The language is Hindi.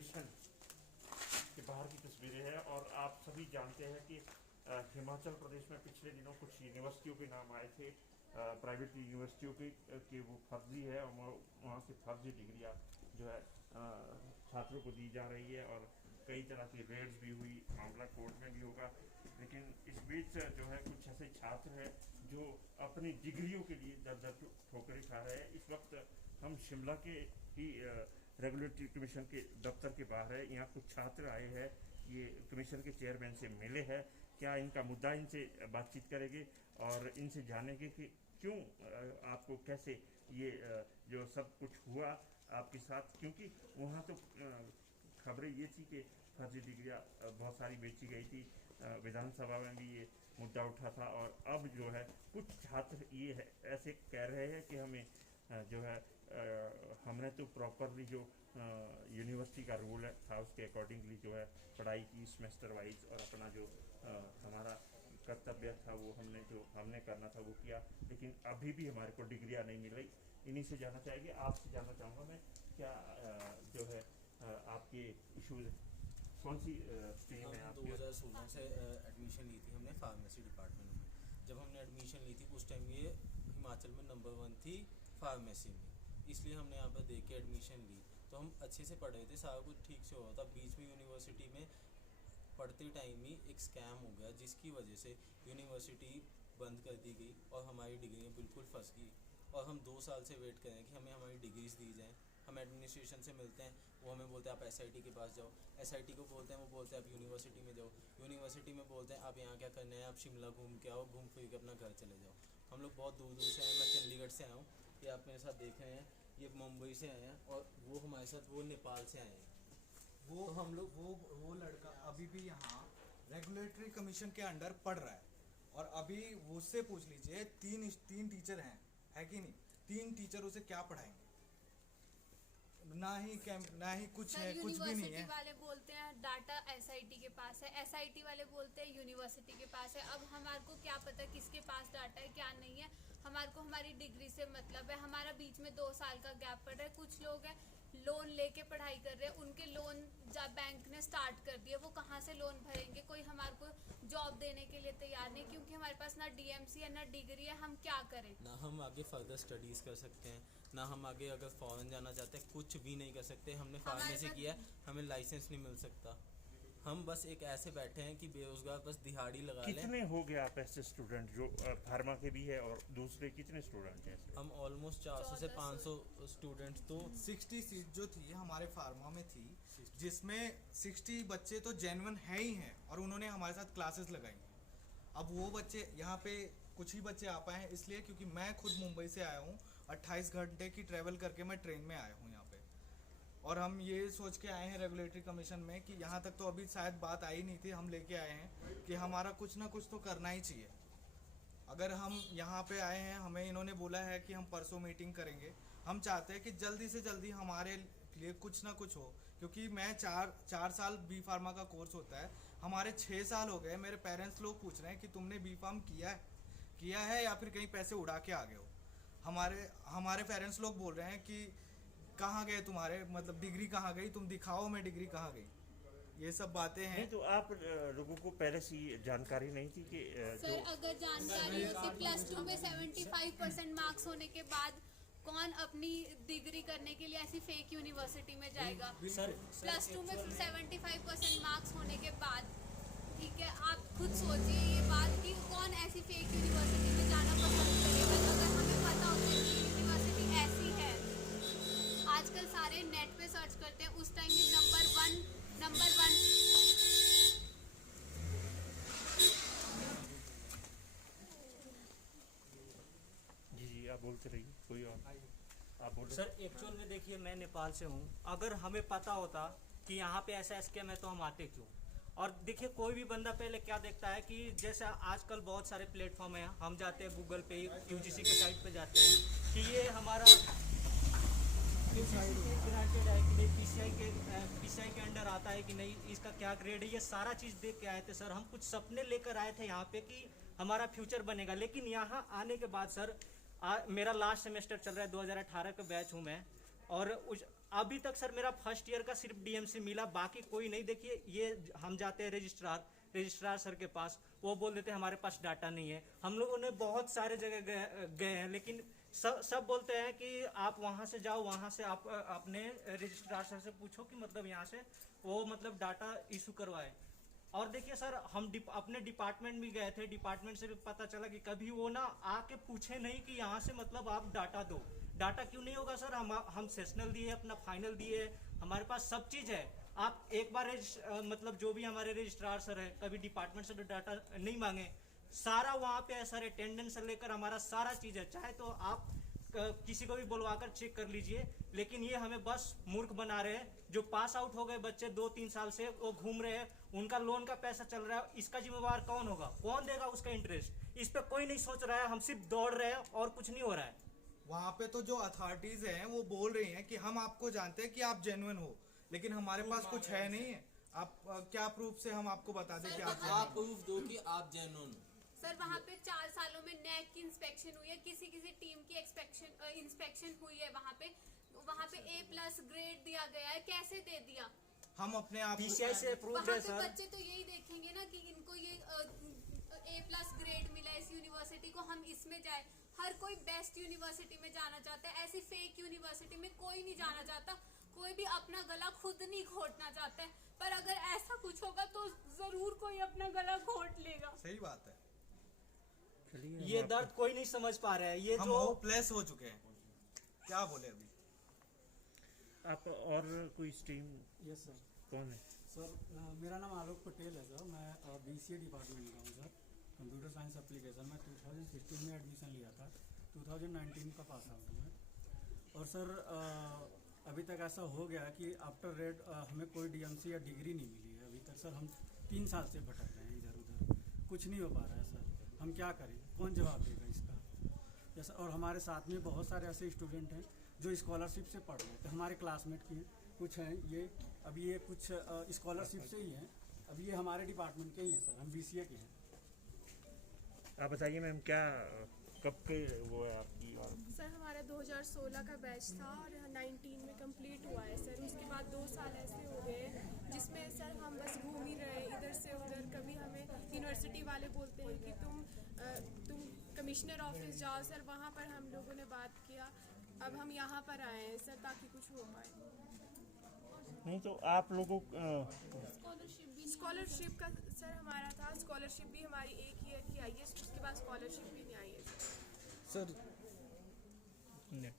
कमीशन के बाहर की तस्वीरें हैं। और आप सभी जानते हैं कि हिमाचल प्रदेश में पिछले दिनों कुछ यूनिवर्सिटियों के नाम आए थे, प्राइवेट यूनिवर्सिटियों के वो फर्जी है और वहाँ से फर्जी डिग्रियाँ जो है छात्रों को दी जा रही है और कई तरह की रेड्स भी हुई, मामला कोर्ट में भी होगा। लेकिन इस बीच जो है कुछ ऐसे छात्र हैं जो अपनी डिग्रियों के लिए दर दर ठोकरें खा रहे हैं। इस वक्त हम शिमला के ही रेगुलेटरी कमीशन के दफ्तर के बाहर है। यहाँ कुछ छात्र आए हैं, ये कमीशन के चेयरमैन से मिले हैं। क्या इनका मुद्दा, इनसे बातचीत करेंगे और इनसे जानेंगे कि क्यों आपको कैसे ये जो सब कुछ हुआ आपके साथ, क्योंकि वहाँ तो खबरें ये थी कि फर्जी डिग्रियाँ बहुत सारी बेची गई थी। विधानसभा में भी ये मुद्दा उठा था और अब जो है कुछ छात्र ये है ऐसे कह रहे हैं कि हमें जो है हमने तो प्रॉपरली जो यूनिवर्सिटी का रूल था उसके अकॉर्डिंगली जो है पढ़ाई की सेमेस्टर वाइज, और अपना जो हमारा कर्तव्य था वो हमने करना था वो किया, लेकिन अभी भी हमारे को डिग्रियाँ नहीं मिल रही। इन्हीं से जानना चाहेंगे, आपसे जानना चाहूँगा मैं, क्या जो है आपके इशूज़ कौन सी स्ट्रीम है आपकी? 2016 से एडमिशन ली थी हमने फार्मेसी डिपार्टमेंट में। जब हमने एडमिशन ली थी उस टाइम ये हिमाचल में नंबर 1 थी फार्मेसी में, इसलिए हमने यहाँ पर देख के एडमिशन ली। तो हम अच्छे से पढ़ रहे थे, सारा कुछ ठीक से हो रहा था। बीच में यूनिवर्सिटी में पढ़ते टाइम ही एक स्कैम हो गया, जिसकी वजह से यूनिवर्सिटी बंद कर दी गई और हमारी डिग्रियाँ बिल्कुल फंस गई। और हम 2 साल से वेट करें कि हमें हमारी डिग्रीज दी जाएँ। हम एडमिनिस्ट्रेशन से मिलते हैं, वो हमें बोलते हैं आप एसआईटी के पास जाओ। एसआईटी को बोलते हैं, वो बोलते हैं आप यूनिवर्सिटी में जाओ। यूनिवर्सिटी में बोलते हैं आप यहाँ क्या करना है, आप शिमला घूम के आओ, घूम फिर के अपना घर चले जाओ। हम लोग बहुत दूर दूर से आए, मैं चंडीगढ़ से आया हूँ, ये आप मेरे साथ देख रहे हैं, ये मुंबई से आए हैं, और वो हमारे साथ वो नेपाल से आए हैं। वो तो हम लोग वो लड़का अभी भी यहाँ रेगुलेटरी कमीशन के अंडर पढ़ रहा है। और अभी वो उससे पूछ लीजिए, तीन टीचर हैं, है कि नहीं? 3 टीचर उसे क्या पढ़ाएंगे? ना ही कुछ है, कुछ भी नहीं है। वाले बोलते हैं डाटा एसआईटी के पास है, एसआईटी वाले बोलते हैं यूनिवर्सिटी के पास है। अब हमारे को क्या पता किसके पास डाटा है क्या नहीं है? हमारे को हमारी डिग्री से मतलब है। हमारा बीच में 2 साल का गैप पड़ रहा है। कुछ लोग हैं लोन लेके पढ़ाई कर रहे हैं, उनके लोन जब बैंक ने स्टार्ट कर दिया, वो कहाँ से लोन भरेंगे? कोई हमारे को जॉब देने के लिए तैयार नहीं, क्योंकि हमारे पास ना डीएमसी है ना डिग्री है। हम क्या करें? ना हम आगे फर्दर स्टडीज़ कर सकते हैं, ना हम आगे अगर फॉरेन जाना चाहते हैं, कुछ भी नहीं कर सकते। हमने फार्मेसी किया है, हमें लाइसेंस नहीं मिल सकता। हम बस एक ऐसे बैठे हैं कि बेरोजगार बस दिहाड़ी लगा लें। कितने हो गए आप ऐसे स्टूडेंट जो फार्मा के भी है, और दूसरे कितने स्टूडेंट हैं? हम ऑलमोस्ट 400 से 500 स्टूडेंट्स। तो 60 सीट जो थी हमारे फार्मा में थी, जिसमें 60 बच्चे तो जेन्युइन है ही हैं और उन्होंने हमारे साथ क्लासेस लगाई हैं। अब वो बच्चे यहाँ पे कुछ ही बच्चे आ पाए हैं, इसलिए क्योंकि मैं खुद मुंबई से आया हूँ, 28 घंटे की ट्रैवल करके मैं ट्रेन में आया हूँ यहाँ पे। और हम ये सोच के आए हैं रेगुलेटरी कमीशन में कि यहाँ तक तो अभी शायद बात आई नहीं थी, हम लेके आए हैं कि हमारा कुछ ना कुछ तो करना ही चाहिए। अगर हम यहाँ पे आए हैं, हमें इन्होंने बोला है कि हम परसों मीटिंग करेंगे। हम चाहते हैं कि जल्दी से जल्दी हमारे लिए कुछ ना कुछ हो, क्योंकि मैं 4 साल बी फार्मा का कोर्स होता है, हमारे 6 साल हो गए। मेरे पेरेंट्स लोग पूछ रहे हैं कि तुमने बी फार्म किया है या फिर कहीं पैसे उड़ा के आ गए हो। हमारे पेरेंट्स लोग बोल रहे हैं कि कहाँ गए तुम्हारे, मतलब डिग्री कहाँ गई, तुम दिखाओ मैं डिग्री कहाँ गई। ये सब बातें हैं। नहीं तो आप लोगों को पहले से जानकारी नहीं थी कि सर अगर जानकारी होती, प्लस 2 में 75% मार्क्स होने के बाद कौन अपनी डिग्री करने के लिए ऐसी फेक यूनिवर्सिटी में जाएगा? सर प्लस 2 में 75% मार्क्स होने के बाद, ठीक है, आप खुद सोचिए ये बात कि कौन ऐसी फेक यूनिवर्सिटी में जाना पसंद करेगा। अगर हमें पता होता है कि यूनिवर्सिटी ऐसी है, आजकल सारे नेट पे सर्च करते हैं, उस टाइम में नंबर वन जी आप बोलते रहिए, कोई और आप बोल। सर एक्चुअल में देखिए, मैं नेपाल से हूँ। अगर हमें पता होता कि यहाँ पे ऐसा स्कैम है तो हम आते क्यों? और देखिए, कोई भी बंदा पहले क्या देखता है कि जैसे आजकल बहुत सारे प्लेटफॉर्म हैं, हम जाते हैं गूगल पे, यूजीसी के साइट पे जाते हैं कि ये हमारा ग्रांटेड है कि नहीं, पीसीआई के अंडर आता है कि नहीं, इसका क्या ग्रेड है, ये सारा चीज़ देख के आए थे सर। हम कुछ सपने लेकर आए थे यहाँ पे कि हमारा फ्यूचर बनेगा, लेकिन यहाँ आने के बाद सर मेरा लास्ट सेमेस्टर चल रहा है, 2018 का बैच हूँ मैं, और अभी तक सर मेरा फर्स्ट ईयर का सिर्फ डीएमसी मिला, बाकी कोई नहीं। देखिए ये हम जाते हैं रजिस्ट्रार सर के पास, वो बोल देते हैं हमारे पास डाटा नहीं है। हम लोगों ने बहुत सारे जगह गए हैं, लेकिन सब बोलते हैं कि आप वहाँ से जाओ, वहाँ से आप अपने रजिस्ट्रार सर से पूछो कि मतलब यहाँ से वो मतलब डाटा इशू करवाए। और देखिए सर हम अपने डिपार्टमेंट भी गए थे, डिपार्टमेंट से भी पता चला कि कभी वो ना आके पूछे नहीं कि यहाँ से मतलब आप डाटा दो। डाटा क्यों नहीं होगा सर, हम सेशनल दिए, अपना फाइनल दिए, हमारे पास सब चीज़ है। आप एक बार मतलब जो भी हमारे रजिस्ट्रार सर है, कभी डिपार्टमेंट से डाटा नहीं मांगे, सारा वहाँ पे है सर, अटेंडेंस से लेकर हमारा सारा चीज़ है। चाहे तो आप किसी को भी बुलवाकर चेक कर लीजिए, लेकिन ये हमें बस मूर्ख बना रहे हैं। जो पास आउट हो गए बच्चे 2-3 साल से, वो घूम रहे हैं, उनका लोन का पैसा चल रहा है, इसका जिम्मेवार कौन होगा, कौन देगा उसका इंटरेस्ट, इस पे कोई नहीं सोच रहा है। हम सिर्फ दौड़ रहे हैं और कुछ नहीं हो रहा है। वहाँ पे तो जो अथॉरिटीज हैं वो बोल रही हैं कि हम आपको जानते हैं कि आप जेन्युइन हो, लेकिन हमारे पास कुछ है नहीं है। आप क्या प्रूफ से हम आपको बता दें कि आप प्रूफ दो कि आप जेन्युइन हो। सर वहाँ पे 4 सालों में नैक की इंस्पेक्शन हुई है, किसी टीम की इंस्पेक्शन हुई है, वहाँ पे A+ ग्रेड दिया गया है, कैसे दे दिया? हम अपने आप PCI से अप्रूव्ड वहाँ है पे सर। बच्चे तो यही देखेंगे ना कि इनको ये A+ ग्रेड मिला है इस यूनिवर्सिटी को, हम इसमें जाए। हर कोई बेस्ट यूनिवर्सिटी में जाना चाहता है, ऐसी फेक यूनिवर्सिटी में कोई नहीं जाना चाहता। कोई भी अपना गला खुद नहीं घोटना चाहता है, पर अगर ऐसा कुछ होगा तो जरूर कोई अपना गला घोट लेगा। सही बात है, ये दर्द कोई नहीं समझ पा रहा है। ये हम जो होपलेस हो चुके हैं, क्या बोले अभी। आप और कोई स्ट्रीम यस सर। कौन है? सर मेरा नाम आलोक पटेल है सर, मैं BCA डिपार्टमेंट का हूँ सर, कंप्यूटर साइंस एप्लीकेशन। मैं 2016 में एडमिशन लिया था, 2019 का पास आउट हूँ मैं। और सर अभी तक ऐसा हो गया कि आफ्टर रेड हमें कोई DMC या डिग्री नहीं मिली है अभी तक सर। हम 3 साल से भटक रहे हैं इधर उधर, कुछ नहीं हो पा रहा है सर। हम क्या करें, कौन जवाब देगा इसका? जैसा और हमारे साथ में बहुत सारे ऐसे स्टूडेंट हैं जो स्कॉलरशिप से पढ़ रहे थे, हमारे क्लासमेट के हैं, कुछ हैं ये अभी ये कुछ स्कॉलरशिप से ही हैं, अभी ये हमारे डिपार्टमेंट के ही हैं सर, हम BCA के हैं। आप बताइए मैम, क्या कब के वो है आपकी? और सर हमारा 2016 का बैच था और 19 में कंप्लीट हुआ है सर। उसके बाद 2 साल ऐसे हो गए हैं जिसमें सर हम बस घूम ही रहे हैं इधर से उधर। कभी हमें यूनिवर्सिटी वाले बोलते हैं कि तुम कमिश्नर ऑफिस जाओ सर, वहाँ पर हम लोगों ने बात किया। अब हम यहाँ पर आए हैं सर ताकि कुछ हो पाए। नहीं तो आप लोगों स्कॉलरशिप का सर हमारा था, स्कॉलरशिप भी हमारी 1 ईयर की आई है, उसके बाद स्कॉलरशिप भी नहीं आई है सर। ने